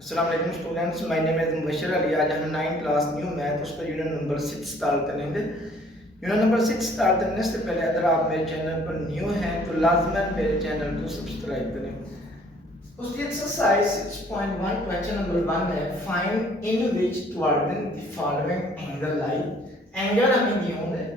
अस्सलाम वालेकुम students, my name is Mubashar Ali. आज हम 9 क्लास न्यू मैथ उसका यूनिट नंबर 6 स्टार्ट करेंगे। यूनिट नंबर 6 स्टार्ट करने से पहले अगर आप मेरे चैनल पर न्यू हैं तो लाजमन मेरे चैनल को सब्सक्राइब करें। उसकी एक्सरसाइज 6.1 क्वेश्चन नंबर 1 है, find in which quadrant the following angle lie. Angle हमें गिवन है,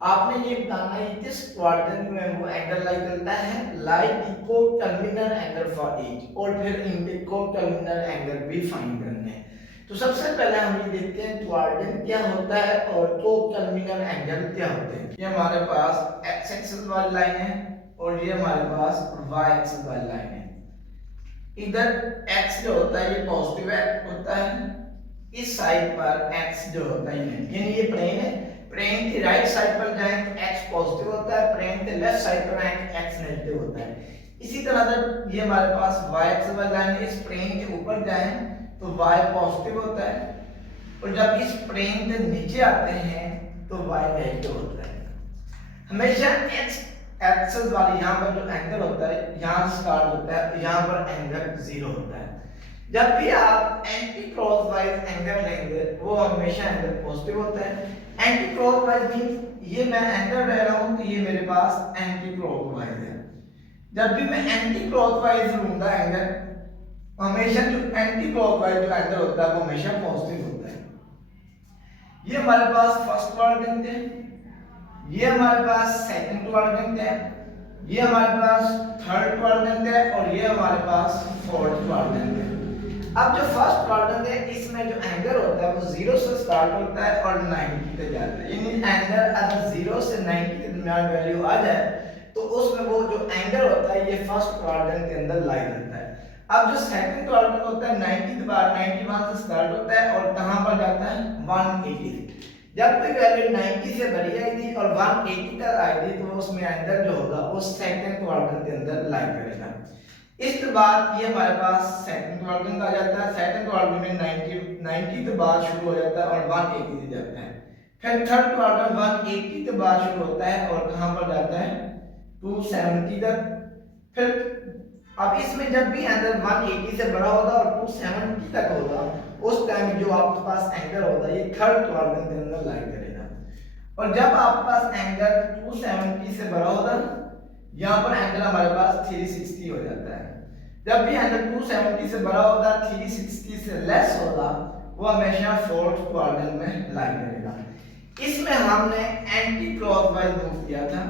आपने ये बताना है किस क्वाड्रेंट में वो एंगल लाई करता है। Like the coterminal angle for each, और फिर इनके को-टर्मिनल एंगल भी फाइंड करने हैं। तो सबसे पहले हम ये देखते हैं क्वाड्रेंट क्या होता है और को-टर्मिनल एंगल क्या होते हैं। ये हमारे पास एक्स एक्सिस वाली लाइन है और ये हमारे पास वाई एक्सिस वाली लाइन है। इधर x जो होता है ये पॉजिटिव होता है, इस साइड पर x जो होता है यानी ये प्लेन है। प्लेन की राइट साइड पर जाएं तो x पॉजिटिव होता है, प्लेन के लेफ्ट साइड पर आए तो x नेगेटिव होता है। इसी तरह अगर ये हमारे पास y एक्सिस वाली लाइन है, इस प्लेन के ऊपर जाएं तो y पॉजिटिव होता है, और जब इस प्लेन के नीचे आते हैं तो y नेगेटिव होता है। हमेशा x एक्सिस वाली यहाँ पर जो एंगल होता है यहाँ स्टार्ट होता है, यहाँ पर एंगल जीरो होता है। जब भी आप एंटी क्लॉकवाइज एंगल लेंगे वो हमेशा एंगल पॉजिटिव होता है। एंटी क्लॉकवाइज मींस ये मैं एंगल ले रहा हूँ तो ये मेरे पास एंटी क्लॉकवाइज है। जब भी मैं एंटी क्लॉकवाइज लूंगा एंगल, हमेशा जो एंटी क्लॉकवाइज जो एंगल होता है वो हमेशा पॉजिटिव होता है। ये हमारे पास फर्स्ट क्वाड्रेंट है, ये हमारे पास सेकंड क्वाड्रेंट है, ये हमारे पास थर्ड क्वाड्रेंट है और ये हमारे पास फोर्थ क्वाड्रेंट है। अब जो फर्स्ट क्वाड्रेंट है इसमें जो एंगल होता है वो 0 से स्टार्ट होता है और 90 तक जाता है। यानी एंगल अगर 0 से 90 के दरमियान वैल्यू आ जाए तो उसमें वो जो एंगल होता है ये फर्स्ट क्वाड्रेंट के अंदर लाई रहता है। अब जो सेकंड क्वाड्रेंट होता है 90 के बाद 91 से स्टार्ट होता है और कहां पर जाता है 180। जब कोई वैल्यू 90 से बड़ी आएगी और 180 तक आएगी तो उसमें एंगल जो होगा वो सेकंड क्वाड्रेंट के अंदर लाई करेगा। इसके बाद ये हमारे पास सेकंड क्वाड्रेंट आ जाता है। सेकंड क्वाड्रेंट में 90 के बाद शुरू हो जाता है और 180 से जाता है। फिर थर्ड क्वाड्रेंट 180 के बाद शुरू होता है और कहां पर जाता है 270 तक। फिर अब इसमें जब भी एंगल 180 से बड़ा होगा और 270 तक होगा उस टाइम जो आपके पास एंगल होगा ये थर्ड क्वाड्रेंट के अंदर लाई करेगा। और जब आपके पास एंगल 270 से बड़ा होगा यहाँ पर एंगल हमारे पास 360 हो जाता है। जब भी एंगल 270 से बड़ा होगा 360 से लेस होगा वो हमेशा फोर्थ क्वाड्रेंट में लाई करेगा। इसमें हमने एंटी क्लॉकवाइज मूव किया था।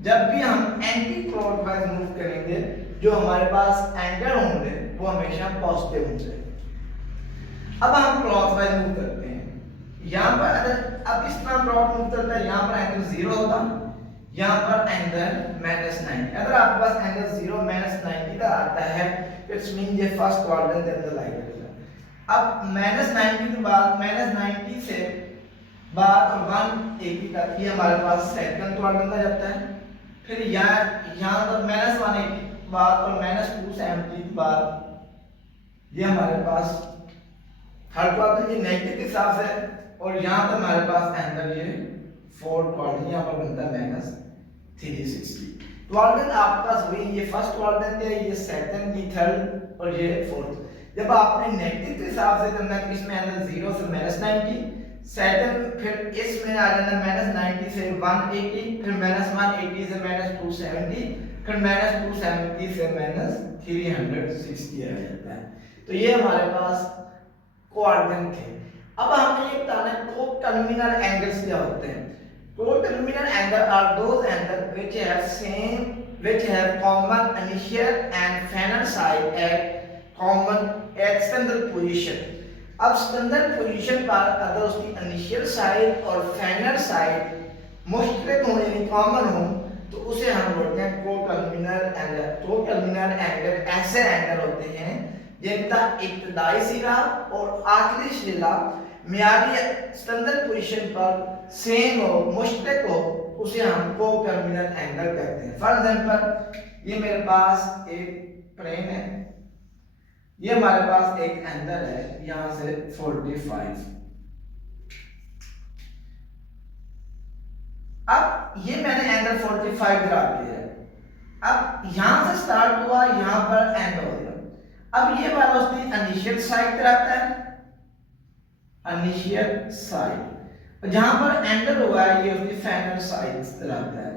जब भी हम एंटी क्लॉकवाइज मूव करेंगे जो हमारे पास एंगल होंगे वो हमेशा पॉजिटिव होंगे। अब हम क्लॉकवाइज मूव करते हैं। यहाँ पर अगर अब इस तरह क्लॉक मूव करता है यहाँ पर एंगल 0 होगा, यहाँ पर एंगल -90। अगर आपके पास एंगल 0 -90 का आता है इट्स मीन ये फर्स्ट क्वाड्रेंट के अंदर लाई करेगा। अब -90 के बाद -90 से बाद और 180 तक ये हमारे पास सेकंड क्वाड्रेंट आ जाता है। फिर यहाँ पर -180 बाद और -270 के बाद ये हमारे पास थर्ड क्वाड्रेंट ये नेगेटिव के हिसाब से, और यहाँ पर हमारे पास एंगल ये फोर्थ क्वाड्रेंट यहाँ पर बनता है -360। क्वाड्रेंट आपके पास हुई, ये फर्स्ट क्वाड्रेंट है, ये सेकंड, ये थर्ड और ये फोर्थ। जब आपने नेगेटिव के हिसाब से करना है इसमें एंगल 0 से -90, सेकंड फिर इसमें आ जाना -90 से 180, फिर -180 से -270, फिर -270 से -360 आ जाता है। तो ये हमारे पास क्वाड्रेंट थे। अब हमें ये बताना है को-टर्मिनल एंगल्स क्या होते हैं। Co-terminal angle are those angles which have common initial and final side at common at standard position। अब स्टैंडर्ड पोजीशन पर अगर उसकी इनिशियल साइड और फाइनल साइड मुश्तरक हो यानी कॉमन हो तो उसे हम बोलते हैं को-टर्मिनल एंगल। को-टर्मिनल एंगल ऐसे एंगल होते हैं जिनका इब्तदाई सिरा और आखिरी सिरा मियारी स्टैंडर्ड पोजीशन पर सेम हो, मुश्तरक हो, उसे हम को-टर्मिनल एंगल कहते हैं। फॉर एग्जांपल ये मेरे पास एक प्लेन है, ये हमारे पास एक एंगल है यहां से 45। अब ये मैंने एंगल 45 ड्रा किया है। अब यहां से स्टार्ट हुआ, यहां पर एंड हो गया। अब ये वाला उसकी इनिशियल साइड रहता है, इनिशियल साइड, जहां पर एंडर हुआ है ये उसकी फाइनल साइड रहता है,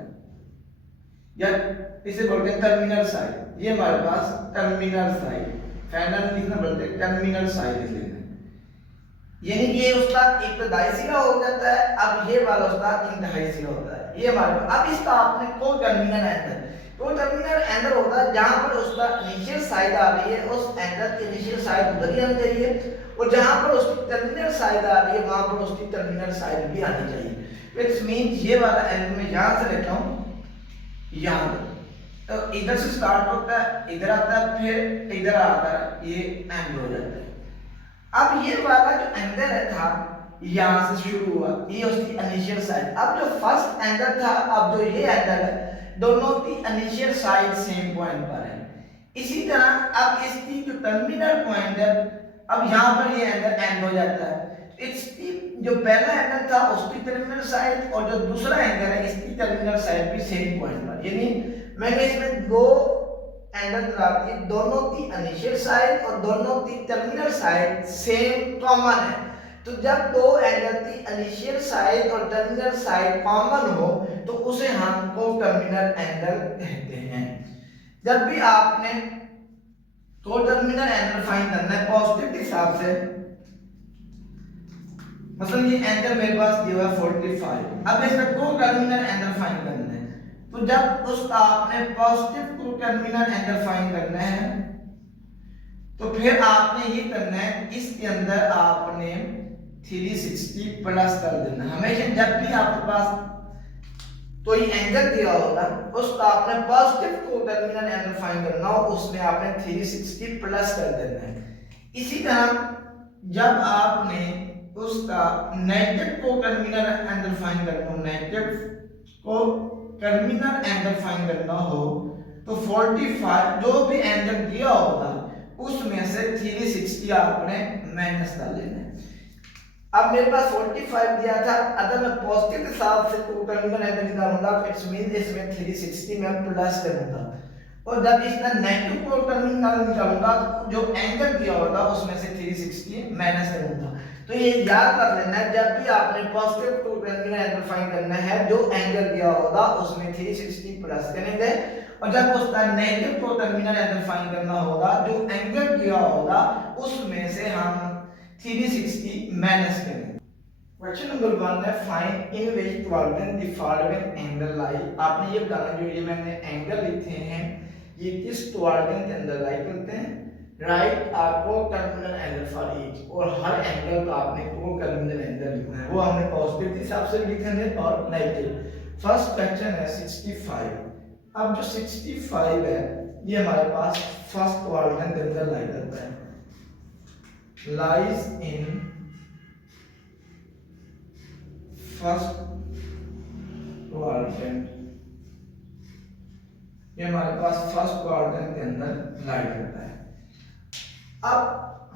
या इसे बोलते हैं टर्मिनल साइड। ये हमारे पास टर्मिनल साइड, फाइनल लिखना बोलते हैं, टर्मिनल साइड लिखना है, यानी ये उसका इब्तदाई सिरा हो जाता है। अब ये वाला उसका इंतहाई सिरा होता है। ये हमारे अब इसका आपने को टर्मिनल एंडर, तो टर्मिनल एंडर होता है जहां पर उसका इनिशियल साइड आ रही है, उस एंडर की इनिशियल साइड उधर ही आनी चाहिए, और जहां पर उसकी टर्मिनल साइड आ रही है वहां पर उसकी टर्मिनल साइड भी आनी चाहिए। इट्स मींस ये वाला एंड में यहां से लेता हूं यहाँ, तो इधर से स्टार्ट होता है, इधर आता है, फिर इधर आता है, ये एंड हो जाता है। अब ये वाला जो एंगल है था यहां से शुरू हुआ, ये उसकी इनिशियल साइड। अब जो फर्स्ट एंगल था, अब जो ये एंगल है, दोनों की इनिशियल साइड सेम पॉइंट पर है। इसी तरह अब इसकी जो टर्मिनल पॉइंट है, अब यहां पर ये एंगल एंड हो जाता है। इसकी जो पहला एंगल था उसकी टर्मिनल साइड और जो दूसरा एंगल है इसकी टर्मिनल साइड भी सेम पॉइंट पर, यानी मैंने इसमें दो एंगल लगाती है, दोनों की इनिशियल साइड और दोनों की टर्मिनल साइड सेम कॉमन है। तो जब दो एंगल की इनिशियल साइड और टर्मिनल साइड कॉमन हो तो उसे हम को टर्मिनल एंगल कहते हैं। जब भी आपने को टर्मिनल एंगल फाइंड करना है पॉजिटिव के हिसाब से, मतलब ये एंगल मेरे पास दिया हुआ है 45, अब इसका को टर्मिनल एंगल फाइंड करना है, तो जब उसका आपने पॉजिटिव को टर्मिनल एंगल फाइंड करना है तो फिर आपने ये करना है, इसके अंदर आपने 360 प्लस कर देना। हमेशा जब भी आपके पास कोई एंगल दिया होगा उसका आपने पॉजिटिव को टर्मिनल एंगल फाइंड करना हो, उसमें आपने 360 प्लस कर देना है। इसी तरह जब आपने उसका नेगेटिव को टर्मिनल एंगल फाइंड करना हो, नेगेटिव को टर्मिनल एंगल फाइंड करना हो तो 45 जो भी एंगल दिया होगा उसमें से 360 आपने माइनस कर लेना है। अब मेरे पास 45 दिया था, अगर मैं पॉजिटिव के हिसाब से को टर्मिनल एंगल निकालूंगा तो इट्स मीन इसमें 360 में प्लस करूंगा, और जब इसका नेगेटिव को टर्मिनल निकालूंगा तो जो एंगल दिया होगा उसमें से 360 माइनस करूंगा। तो ये याद रख लेना है, जब भी आपने पॉजिटिव को टर्मिनल एंगल फाइंड करना है जो एंगल दिया होगा उसमें 360 प्लस करेंगे, और जब उसका नेगेटिव को टर्मिनल एंगल फाइंड करना होगा जो एंगल दिया होगा उसमें से हम 360 माइनस करेंगे। क्वेश्चन नंबर 1 है find in which quadrant the following angle lie. आपने ये बताना जो ये मैंने एंगल लिखे हैं ये किस क्वाड्रेंट के अंदर लाई करते हैं। राइट आपको टर्मिनल एंगल फॉर ईच, और हर एंगल का आपने को टर्मिनल एंगल लिखना है, वो हमने पॉजिटिव के हिसाब से लिखेंगे और नेगेटिव। फर्स्ट क्वेश्चन है 65। अब जो 65 है ये हमारे पास फर्स्ट क्वाड्रेंट के अंदर लाई करता है, लाइज इन फर्स्ट क्वाड्रेंट, ये हमारे पास फर्स्ट क्वाड्रेंट के अंदर लाई करता है। अब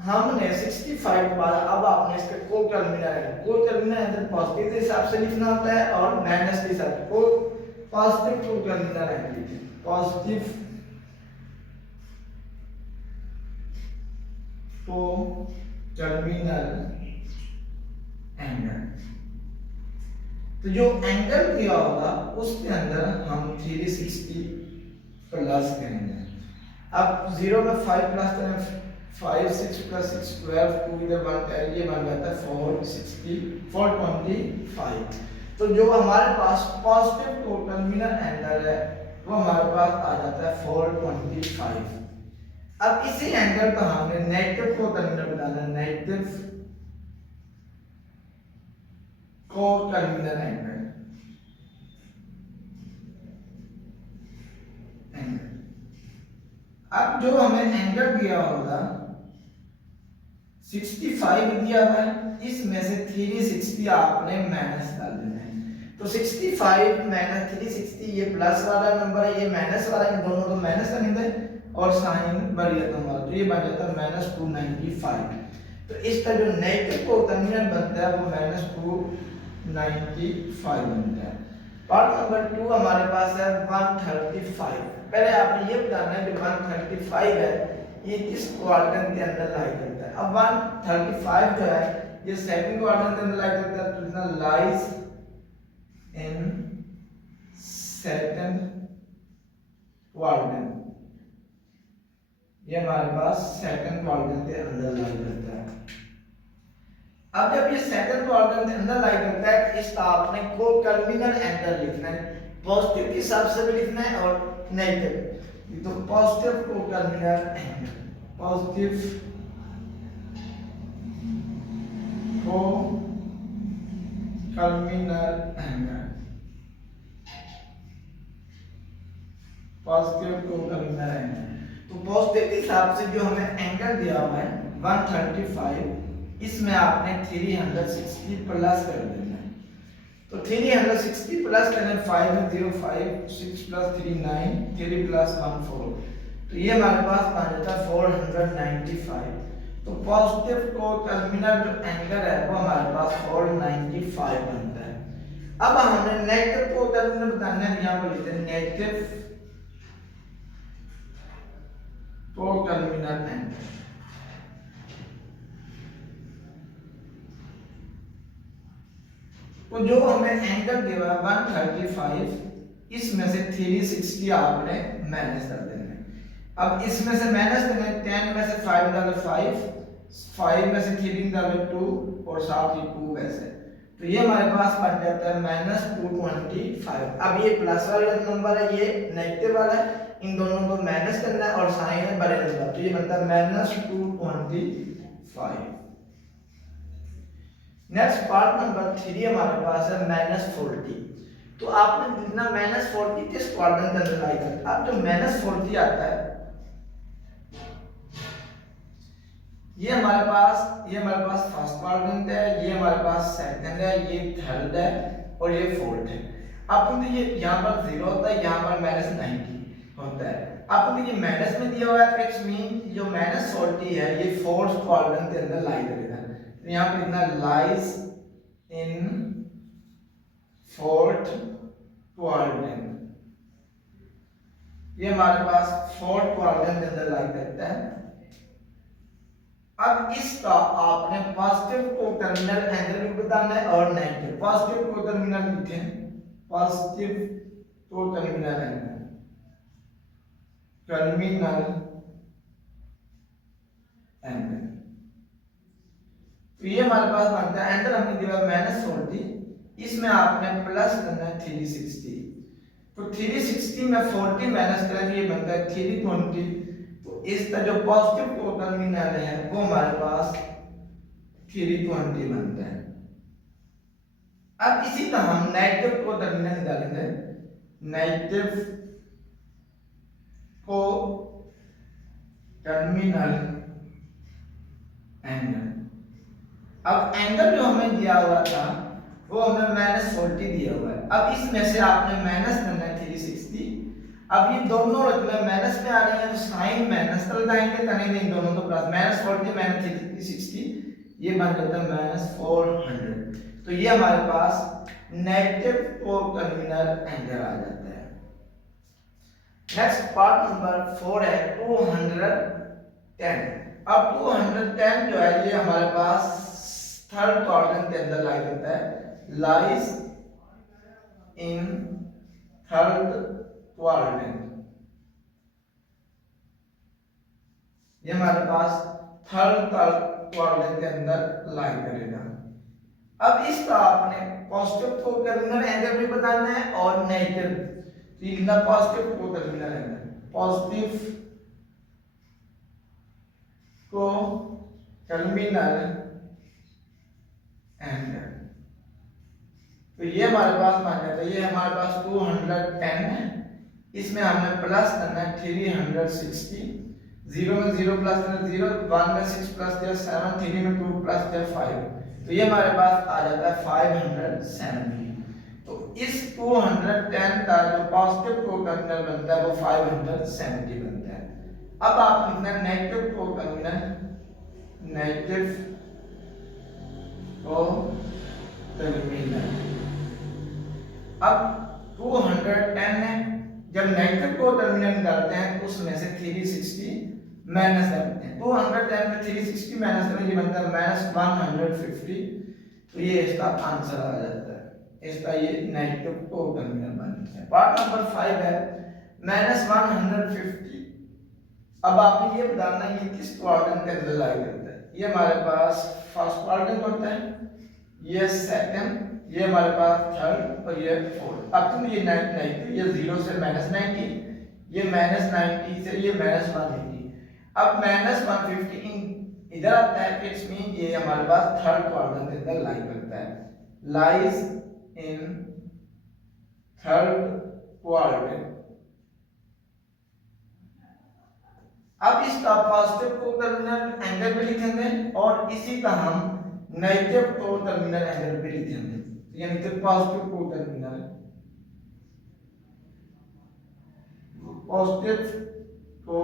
हमने 65 के बाद अब आपने इसके को टर्मिनल एंगल पॉजिटिव के हिसाब से लिखना होता है और माइनस के हिसाब से को पॉजिटिव को टर्मिनल एंगल, पॉजिटिव को टर्मिनल एंगल, तो जो एंगल दिया होगा उसके अंदर हम 360 प्लस करेंगे। अब 0 में 5 प्लस करें, 5 6 प्लस 6 12, 2 इधर 1 है, ये बन जाता है 425। तो जो हमारे पास पॉजिटिव को टर्मिनल एंगल है वो हमारे पास आ जाता है 425। अब इसी एंगल का हमने नेगेटिव को टर्मिनल बताना है, नेगेटिव को टर्मिनल एंगल, अब जो हमें एंगल दिया होगा 65 दिया हुआ है, इसमें से 360 आपने माइनस कर देना है। तो 65 माइनस 360, ये प्लस वाला नंबर है, ये माइनस वाला, इन दोनों को माइनस करेंगे और साइन बढ़िया नंबर, तो ये बन जाता है माइनस 295। तो इसका जो नेगेटिव को टर्मिनल बनता है वो माइनस 295 बनता है। पार्ट नंबर 2 हमारे पास है 135। पहले आपने ये बताना है कि 135 है ये किस क्वाड्रेंट के अंदर लाई करता है। अब 135 जो है ये सेकंड क्वाड्रेंट के अंदर लाई करता है, तो इतना लाइज इन सेकंड क्वाड्रेंट, ये हमारे पास सेकंड क्वाड्रेंट के अंदर लाई करता है। अब जब ये सेकंड क्वाड्रेंट के अंदर लाई करता है तो इसका आपने कोटर्मिनल एंगल लिखना है, पॉजिटिव के हिसाब से भी लिखना है और नेगेटिव। तो positive coterminal angle, positive coterminal angle, positive coterminal angle. तो पॉजिटिव के हिसाब से जो हमें एंगल दिया हुआ है 135, इसमें आपने 360 प्लस कर देना है। तो 360 प्लस करने 5 में 0 5 6 प्लस 3 9 3 प्लस 1 4, तो ये हमारे पास बन जाता है 495। तो पॉजिटिव कोटर्मिनल जो एंगल है वो हमारे पास 495 बनता है। अब हमने नेगेटिव कोटर्मिनल बताना है, यहाँ पर लिखते हैं नेगेटिव कोटर्मिनल एंगल। तो जो हमें एंगल दिया हुआ है 135, इसमें से 360 आपने माइनस कर देना है। अब इसमें से माइनस करना है, 10 में से 5 डालो 5, 5 में से 3 डालो 2 और साथ ही 2 वैसे, तो ये हमारे पास बन जाता है -225। अब ये प्लस वाला नंबर है, ये नेगेटिव वाला है, इन दोनों को माइनस करना है और साइन है बड़े नंबर, तो ये बनता है -225। नेक्स्ट पार्ट नंबर 3 हमारे पास है -40। तो आपने लिखना -40 किस क्वाड्रेंट के अंदर लाई करता है। अब जो -40 आता है ये हमारे पास फर्स्ट क्वाड्रेंट है, ये हमारे पास सेकंड है, ये थर्ड है और ये फोर्थ है। अब क्योंकि ये यहाँ पर 0 होता है, यहाँ पर -90 होता है। अब क्योंकि ये माइनस में दिया हुआ है तो इट्स मीन जो -40 है ये फोर्थ क्वाड्रेंट के अंदर लाई करेगा। तो यहाँ पे लिखना लाइज इन फोर्थ क्वाड्रेंट, ये हमारे पास फोर्थ क्वाड्रेंट के अंदर लाई करता है। अब इसका आपने पॉजिटिव कोटर्मिनल एंगल भी बताना है और नेगेटिव। पॉजिटिव कोटर्मिनल लिखें, positive coterminal angle, terminal angle, तो ये हमारे पास बनता है एंगल हमने दिया -40, इसमें आपने प्लस करना है 360। तो 360 में 40 माइनस करें ये बनता है 320। तो इसका जो पॉजिटिव कोटर्मिनल है वो हमारे पास 320 बनता है। अब इसी तरह हम नेगेटिव कोटर्मिनल निकालेंगे, नेगेटिव कोटर्मिनल एंगल। अब एंगल जो हमें दिया हुआ था वो हमें -40 दिया हुआ है। अब इसमें से आपने माइनस करना है 360। अब ये दोनों रकमें माइनस में आ रही हैं तो साइन माइनस कर लगाएंगे, तने इन दोनों को प्लस, -40 - 360 ये बन जाता है -400। तो ये हमारे पास नेगेटिव कोटर्मिनल एंगल आ जाता है। नेक्स्ट पार्ट नंबर 4 है 210। अब 210 जो है ये हमारे पास थर्ड क्वाड्रेंट के अंदर लाई करता है, लाइज इन थर्ड क्वाड्रेंट, ये हमारे पास थर्ड क्वाड्रेंट के अंदर लाई करेगा। अब इसका आपने पॉजिटिव कोटर्मिनल एंगल भी बताना है और नेगेटिव, तो लिखना positive coterminal angle, positive coterminal angle. तो ये हमारे पास मान जाता है, ये हमारे पास 210 है, इसमें हमें प्लस करना है 360, 0 में 0 प्लस करना 0, 1 में 6 प्लस किया 7, 3 में 2 प्लस किया 5, तो ये हमारे पास आ जाता है 570। तो इस 210 का जो पॉजिटिव कोटर्मिनल बनता है वो 570 बनता है। अब आप लिखना नेगेटिव कोटर्मिनल, नेगेटिव कोटर्मिनल। अब 210 है, जब नेगेटिव कोटर्मिनल निकालते हैं तो उसमें से 360 माइनस करते हैं। 210 में 360 माइनस करें, ये बनता है -150। तो ये इसका आंसर आ जाता है, इसका ये नेगेटिव को टर्मिनल बनता है। पार्ट नंबर 5 है -150। अब आपने ये बताना है ये किस क्वाड्रेंट के अंदर लाई करता है। ये हमारे पास फर्स्ट क्वाड्रेंट होता है, ये सेकंड, ये हमारे पास थर्ड और ये फोर्थ। अब तुम ये नेगेटिव, ये 0 से -90, ये -90 से ये -180। अब -150 इधर आता है, इट्स मीन ये हमारे पास थर्ड क्वाड्रेंट के अंदर लाई करता है, लाइज इन थर्ड क्वाड्रेंट। अब इसका पॉजिटिव को टर्मिनल एंगल भी लिखेंगे और इसी का हम नेगेटिव को टर्मिनल एंगल भी लिखेंगे, यानी कि पॉजिटिव को टर्मिनल, पॉजिटिव को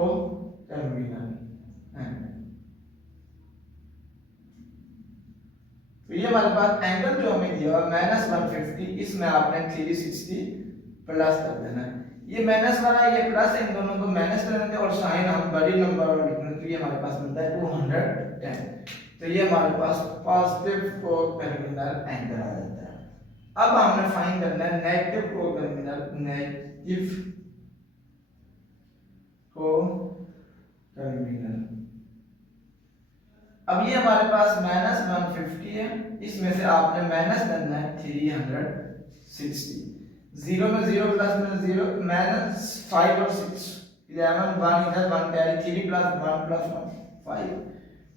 टर्मिनल एंगल। तो ये हमारे पास एंगल जो हमें दिया -150, इसमें आपने 360 प्लस कर देना है। ये -1 है, ये प्लस है, इन दोनों को माइनस कर देंगे और साइन हम बड़ी नंबर और लिखेंगे, तो ये हमारे पास बनता है 210। तो ये हमारे पास पॉजिटिव को टर्मिनल एंगल आ जाता है। अब हमने फाइंड करना है नेगेटिव को टर्मिनल, नेगेटिव को टर्मिनल। अब ये हमारे पास -150 है, इसमें से आपने माइनस करना है 360। 0 में 0 प्लस में 0, -5 और 6 11, 1 इधर 1 कैरी, 3 प्लस 1 प्लस 1 5।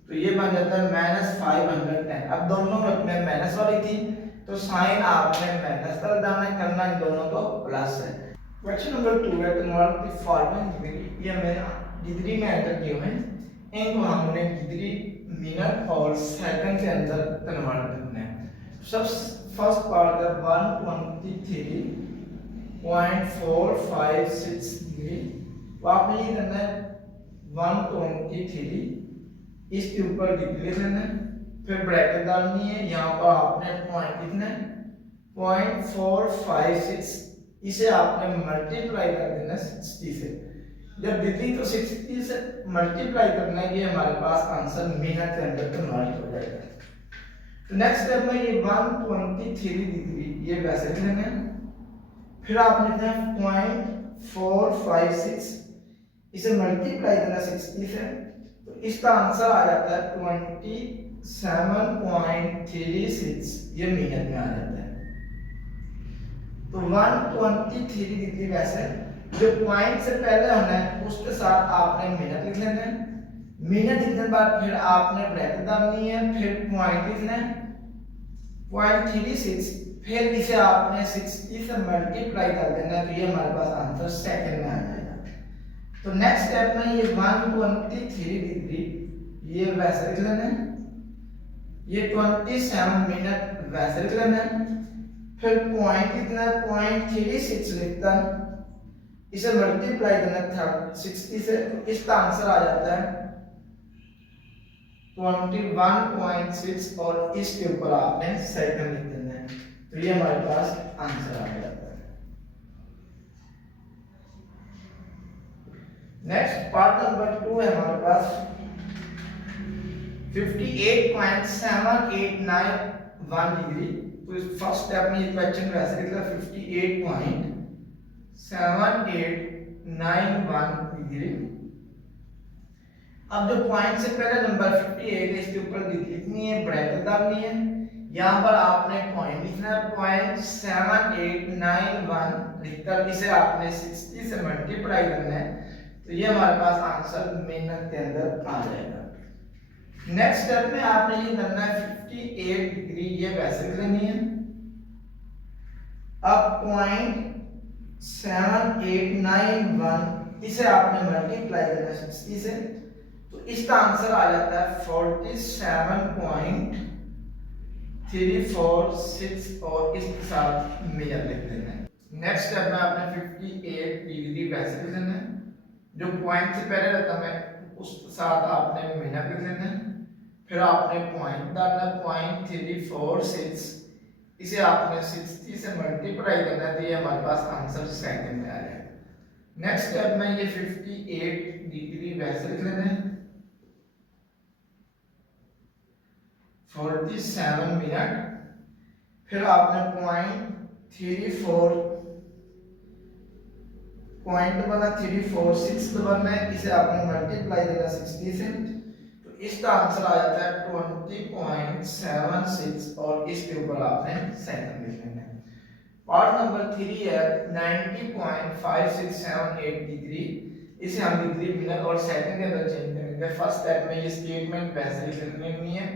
तो ये बन जाता है -510। अब दोनों में अपने माइनस वाली थी, तो साइन आपने माइनस कर देना करना, इन दोनों को प्लस है। क्वेश्चन नंबर 2 है कन्वर्ट द फॉलोइंग डिग्री। ये मैंने डिग्री में एंटर किए हुए हैं, इनको हमने डिग्री मिनट और सेकंड के अंदर कन्वर्ट करना है। सब फर्स्ट पार्ट है 123.456 डिग्री, तो आपने ये करना है 123, इसके ऊपर डिग्री लिख लेना है, फिर ब्रैकेट डालनी है, यहाँ पर आपने पॉइंट लिखना है 0.456, इसे आपने मल्टीप्लाई कर देना 60 से। जब डिग्री तो 60 से मल्टीप्लाई करना है, ये हमारे पास आंसर मिनट के अंदर कन्वर्ट हो जाएगा। तो नेक्स्ट स्टेप में ये 123 डिग्री ये वैसे लिख लेना है, फिर आप लिखते हैं 0.456, इसे मल्टीप्लाई करना 60 से, तो इसका आंसर आ जाता है 27.36, ये मिनट में आ जाता है। तो 123 डिग्री वैसे जो पॉइंट से पहले होना है उसके साथ आपने मिनट लिख लेना है, मिनट लिखने के बाद फिर आपने ब्रैकेट डालनी है, फिर पॉइंट लिखना है 0.36, फिर इसे आपने 60 से मल्टीप्लाई कर देना है, तो ये हमारे पास आंसर सेकंड में आ जाएगा। तो नेक्स्ट स्टेप में ये 123 डिग्री ये वैसे लिख लेना है, ये 27 मिनट वैसे लिख लेना है, फिर पॉइंट कितना है 0.36 लिखता है, इसे मल्टीप्लाई करना है 60 से, तो इसका आंसर आ जाता है 21.6 और इसके ऊपर आपने सेकंड लिख देना है, तो ये हमारे पास आंसर आ जाता है। नेक्स्ट पार्ट नंबर 2 है हमारे पास 58.7891 डिग्री। तो इस फर्स्ट स्टेप में ये क्वेश्चन वैसे लिखा 58.7891 डिग्री। अब जो पॉइंट से पहले नंबर 58 है, इसके ऊपर डिग्री लिखनी है, ब्रैकेट डालनी है, यहाँ पर आपने पॉइंट लिखना है 0.7891 लिखकर इसे आपने 60 से मल्टीप्लाई करना है, तो ये हमारे पास आंसर मिनट के अंदर आ जाएगा। नेक्स्ट स्टेप में आपने ये करना है 58 डिग्री ये वैसे लेनी है, अब 0.7891 इसे आपने मल्टीप्लाई करना है 60 से, तो इसका आंसर आ जाता है 47.346 और इसके साथ मिनट लिख देना है। नेक्स्ट स्टेप में आपने 58 डिग्री वैसे लिख लेना है, जो पॉइंट से पहले रकम है उसके साथ आपने मिनट लिख लेना है, फिर आपने पॉइंट डालना 0.346, इसे आपने 60 से मल्टीप्लाई करना है, तो ये हमारे पास आंसर सेकंड में आ जाएगा। नेक्स्ट स्टेप में ये 58 डिग्री वैसे लिख लेते हैं 47 मिनट। फिर आपने पॉइंट वाला 346 दबाना है, इसे आपने मल्टीप्लाई देना 60 से, तो इसका आंसर आ जाता है 20.76 और इसके ऊपर आपने सेकंड लिख लेना है। पार्ट नंबर 3 है 90.5678 डिग्री, इसे हम डिग्री मिनट और सेकंड के अंदर चेंज करेंगे। फर्स्ट स्टेप में ये स्टेटमेंट वैसे लिख लेनी है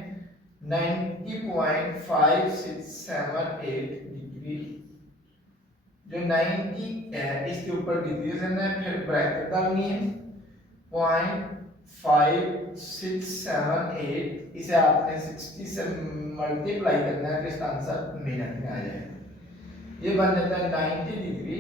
90.5678 डिग्री, जो 90 है इसके ऊपर डिग्री लेना है, फिर ब्रैकेट डालनी है 0.5678, इसे आपने 60 से मल्टीप्लाई करना है, इसका आंसर मिनट में आ जाएगा। ये बन जाता है 90 डिग्री।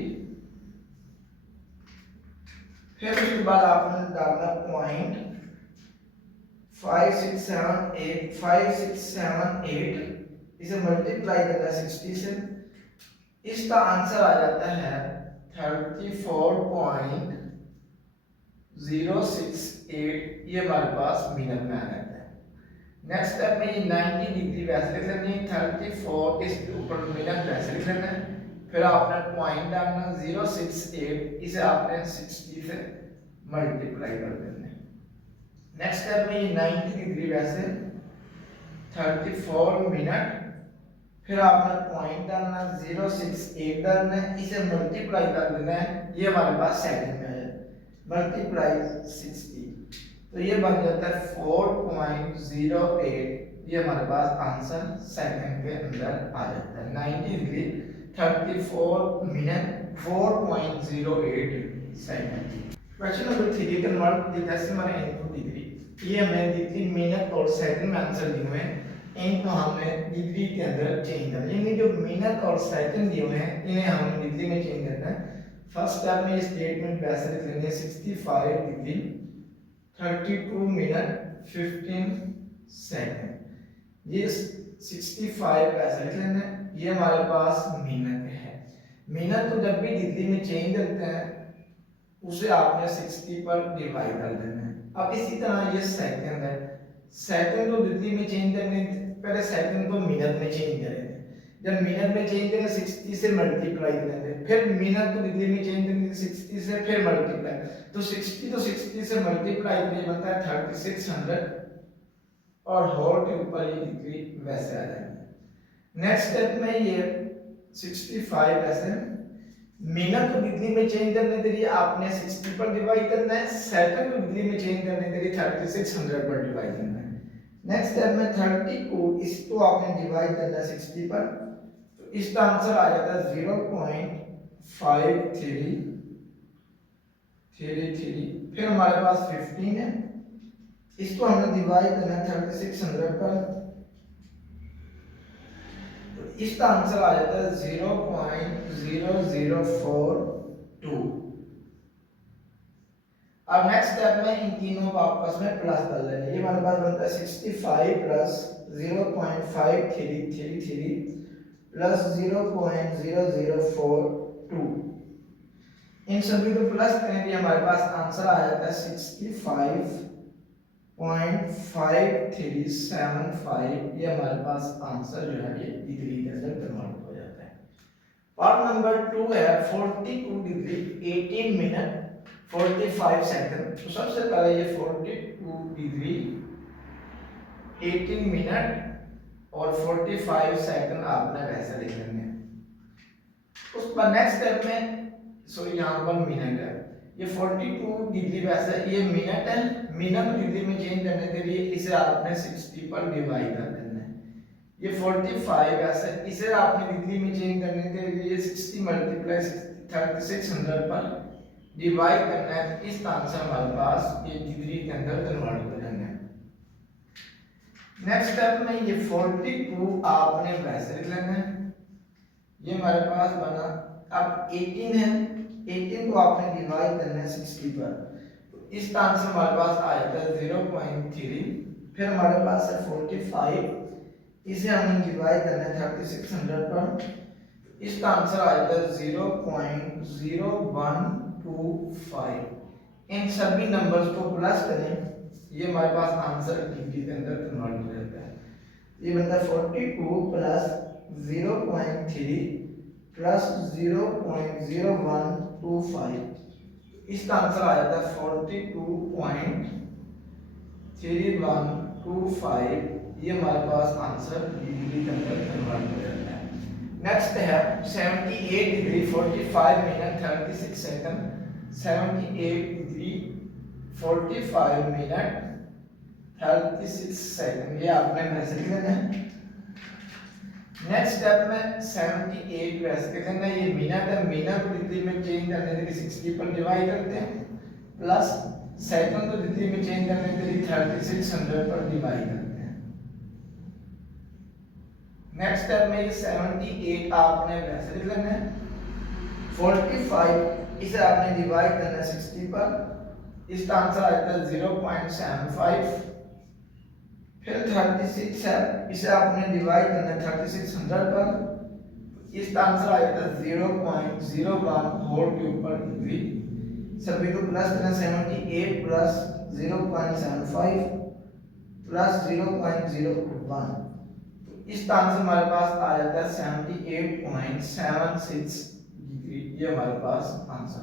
फिर उसके बाद आपने डालना 0.5678 इसे मल्टीप्लाई करना 60 से, इसका आंसर आ जाता है 34.068, ये हमारे पास मिनट में आ जाता है। नेक्स्ट स्टेप में ये 90 डिग्री वैसे लिख लेनी है 34 इसके ऊपर मिनट वैसे लिख लेना है, फिर आपने पॉइंट डालना 068, इसे आपने 60 से मल्टीप्लाई कर देना है। नेक्स्ट स्टेप में ये 90 डिग्री वैसे 34 मिनट, फिर आपने पॉइंट डालना 068 डालना है, इसे मल्टीप्लाई कर देना है, ये हमारे पास सेकंड में है मल्टीप्लाई 60, तो ये बन जाता है 4.08, ये हमारे पास आंसर सेकंड के अंदर आ जाता है 90 degree 34 minute 4.08 second. Question number 3 convert the decimal into degree, ये हमें डिग्री मिनट और सेकंड में आंसर दिए हुए हैं, इनको हमें डिग्री के अंदर चेंज करना है, यानी जो मिनट और सेकंड दिए हुए हैं इन्हें हमें डिग्री में चेंज करना है। फर्स्ट स्टेप में ये स्टेटमेंट वैसे लिख लेंगे 65 डिग्री 32 मिनट 15 सेकंड, ये 65 वैसे लिख लेना है, ये हमारे पास मिनट है। मिनट तो जब भी डिग्री में चेंज करते हैं उसे आपने 60 पर डिवाइड कर देना है। अब इसी तरह ये सेकंड है, सेकंड को डिग्री में चेंज करने पहले सेकंड को मिनट में चेंज करेंगे, जब मिनट में चेंज करें 60 से मल्टीप्लाई करेंगे, फिर मिनट को डिग्री में चेंज करेंगे 60 से फिर मल्टीप्लाई, तो 60 से मल्टीप्लाई करें बनता है 3600 और होल के ऊपर ये डिग्री वैसे आ जाएगी। नेक्स्ट स्टेप में ये 65 वैसे मिनट को डिग्री में चेंज करने के लिए आपने 60 पर डिवाइड करना है, सेकंड को डिग्री में चेंज करने के लिए 3600 पर डिवाइड करना है। नेक्स्ट स्टेप में 30 को इसको आपने डिवाइड करना है 60 पर, तो इसका आंसर आ जाता है 0.5333, फिर हमारे पास 15 है, इसको हमने डिवाइड करना है 3600 पर, तो इसका आंसर आ जाता है 0.0042। अब नेक्स्ट स्टेप में इन तीनों को आपस में प्लस कर लेंगे, ये हमारे पास बनता है 65 प्लस 0.5333 प्लस 0.0042, इन सभी को प्लस करेंगे हमारे पास आंसर आ जाता है 65.5375, ये हमारे पास आंसर जो है ये डिग्री के अंदर कन्वर्ट हो जाता है। पार्ट नंबर 2 है 42 डिग्री 18 मिनट 45 सेकंड, तो सबसे पहले ये 42 डिग्री 18 मिनट और 45 सेकंड आपने वैसे लिख लेंगे। उस पर नेक्स्ट स्टेप में यहाँ पर मिनट है, ये 42 डिग्री वैसे ये मिनट है, मिनट डिग्री में चेंज करने के लिए इसे आपने 60 पर डिवाइड कर देना है। ये 45 वैसे इसे आपने डिग्री में चेंज करने के लिए 60 मल्टीप्लाई 3600 पर डिवाइड करना है, तो इसका आंसर हमारे पास ये डिग्री के अंदर कन्वर्ट हो जाएगा। नेक्स्ट स्टेप में ये 42 आपने वैसे लिख लेना है, ये हमारे पास बना। अब 18 है, 18 को आपने डिवाइड करना है 60 पर, तो इसका आंसर हमारे पास आएगा 0.3, फिर हमारे पास है 45, इसे हमने डिवाइड करना है 3600 पर, इसका आंसर आएगा 0.01 42.25। इन सभी नंबर्स को प्लस करें, ये हमारे पास आंसर डिग्री के अंदर कन्वर्ट हो जाता है। ये बनता है 42 प्लस 0.3 प्लस 0.0125। इसका आंसर आ जाता है 42.3125। ये हमारे पास आंसर डिग्री के अंदर कन्वर्ट हो जाता है। नेक्स्ट है 78 degree 45 minute 36 second. 78 degree 45 minute 36 second, ये आपने वैसे लिख लेना है। नेक्स्ट स्टेप में 78 वैसे लिखना है, ये मिनट है, मिनट को डिग्री में चेंज करने के लिए 60 पर डिवाइड करते हैं, प्लस सेकंड को डिग्री में चेंज करने के लिए 3600 पर डिवाइड करते हैं। नेक्स्ट स्टेप में ये 78 आपने वैसे लिख लेना है, 45 इसे आपने डिवाइड करना है 60 पर, इसका आंसर आता है 0.75। फिर 36 है, इसे आपने डिवाइड करना है 3600 पर, इसका आंसर आ जाता है 0.01 होल के ऊपर डिग्री। सभी को प्लस करना, 78 प्लस 0.75 प्लस 0.01, इसका आंसर हमारे पास आ जाता है 78.76 डिग्री। ये हमारे पास आंसर